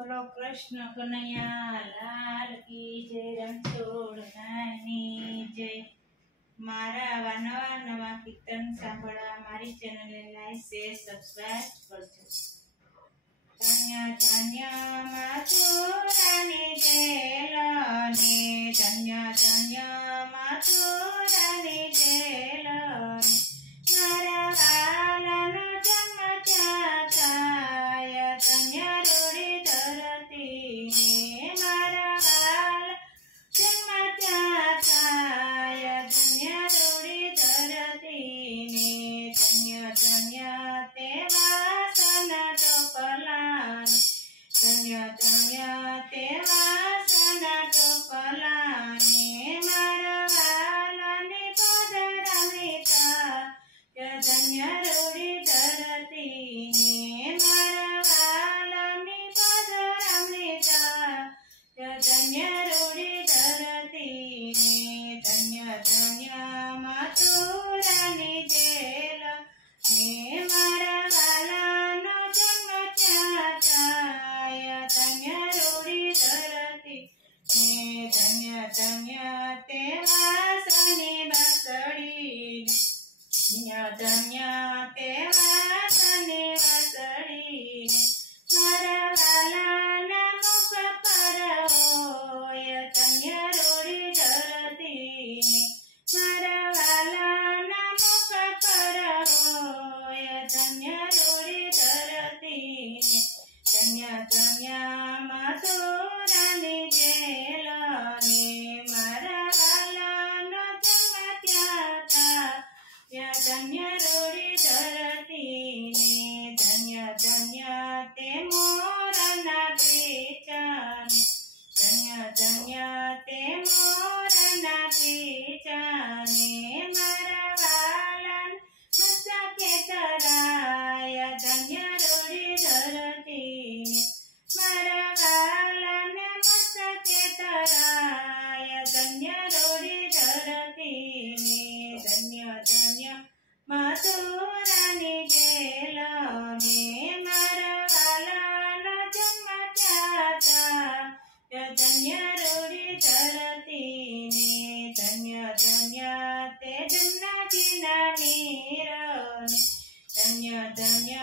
बोलो कृष्ण कन्हैया लाल की जय रणछोड़ नानी जय। मारा आवा नवा नवा कीर्तन सांभळवा मारी चेनल ने लाइक शेर सब्सक्राइब करजो। धन्य धन्य मथुरानी जेलनी, धन्य धन्य मथुरानी जेलनी, मारा वालानो जन्म जाताय धन्य रूढ़ी धरती ने, मारा वाला जन्म जाताय धन्य रूढ़ी धरती ने, धन्य धन्य तेवा सना टोपलानी, धन्य धन्य तेवा सना टोपलानी, मारा वालानी पदरमिता धन्य रूढ़ी धरती ने, मारा वालानी पदरमिता धन्य रूढ़ी धरती ने, धन्य धन्य मथुरानी जेल ने, मारा वालानो जन्म जाताय धन्य रूढ़ी धरती ने, धन्य धन्य तेवा सनी बसड़ी, धन्य धन्य तेवा सनी बसड़ी, मारा वालाना मुख पर होय धन्य रूढ़ी धरती ने, मारा वालाना मुख पर होय धन्य रूढ़ी धरती ने, धन्य धन्य मथुरानी जेलनी, मारा वालानो जन्म जाताय धन्य रूढ़ी धरती ने, धन्य धन्य ते मोरना पीछानी, धन्य धन्य ते मोरना पीछानी, मारा वालान मस्तके तराय धन्य रूढ़ी धरती ने, मारा वालान मस्तके तराय धन्य रूढ़ी धरती ने, धन्य धन्य मथुरानी जेलनी, मारा वालानो जन्म जाताय धन्य रूढ़ी धरती ने, धन्य धन्य ते जमनाजीना नीरनी, धन्य धन्य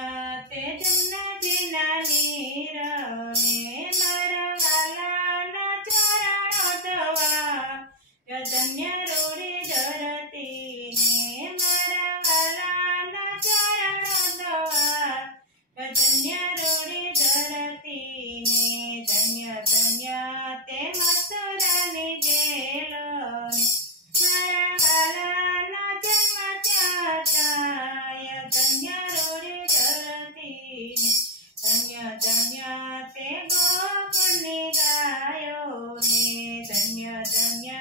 ते जमनाजीना नीरनी, मारा वालाना चरणो धोवाय धन्य रूढ़ी धरती ने, मारा वालाना चरणो धोवाय धन्य रूढ़ी धरती ने, धन्य धन्य ते मथुरानी जेलनी, मारा वालानो जन्म जाताय धन्य रूढ़ी धरती ने, धन्य धन्य ते गोकुलनी गायो ने, धन्य धन्य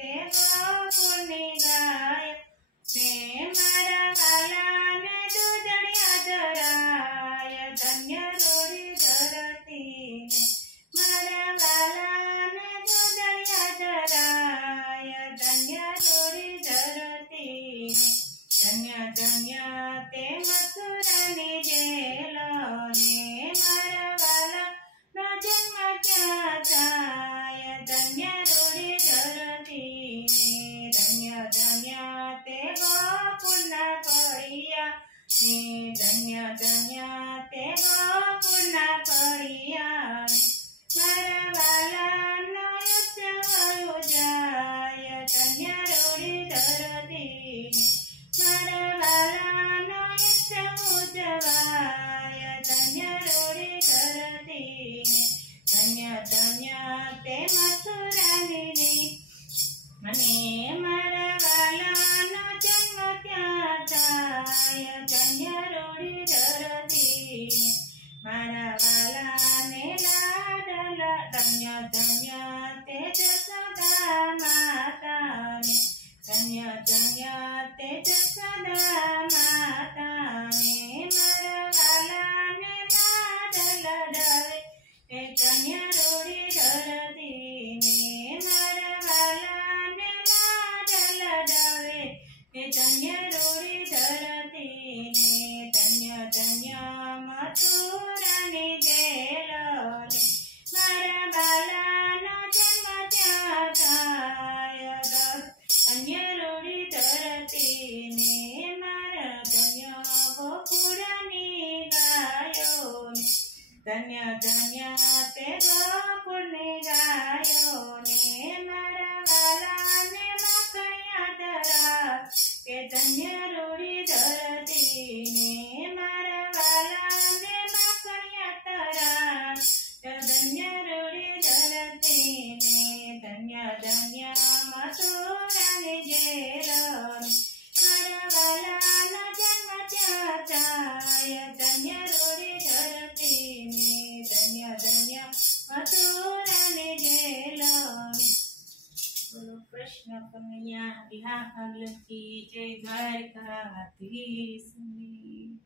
ते गोकुलनी गायो ने, मारा वालाने दूधनिया धराय धन्य रूढ़ी धरती ने, मारा वालाने दूधनिया धराय धन्य रूढ़ी धरती ने, धन्य धन्य ते मथुरानी जेलनी, मारा वालानो जन्म जाताय धन्य रूढ़ी धरती ने, धन्य धन्य ते गोकुलना कड़िया ने, धन्य धन्य ते गोकुलना कड़िया ने, मारा वालानो उत्सव उजाय धन्य रूढ़ी धरती ने, मारा वालानो उत्सव उजवाय धन्य रूढ़ी धरती ने, धन्य धन्य ते मथुरानी मने, मारा वालानो जन्म जाताय धन्य रूढ़ी धरती ने, मारा वालाने लाडला धन्य धन्य ते जसोदा माता ने, धन्य धन्य ते जसोदा माता ने, मारा वालाने लाडला डाले धन्य रूढ़ी धरती ने, मारा वालाने लाडला डाले धन्य रूढ़ी धरती ने, धन्य धन्य मथुरानी जेलनी, ધન્ય ધન્ય તે ગોકુળની ગાયોને મારા વાલાને મકૈયા તરા કે ધન્ય રૂડી ધરતીને મારા વાલાને મકૈયા તરા ધન્ય રૂડી ધરતીને ધન્ય ધન્ય મથુરાની જેલ મારા વાલાનો જન્મ ત્યાં થાય ધન્ય રૂડી ધરતીને ધન્ય ધન્ય મથુરાની જેલ બોલો કૃષ્ણ કનૈયા બિહાર કી જય દ્વારકાધીશની।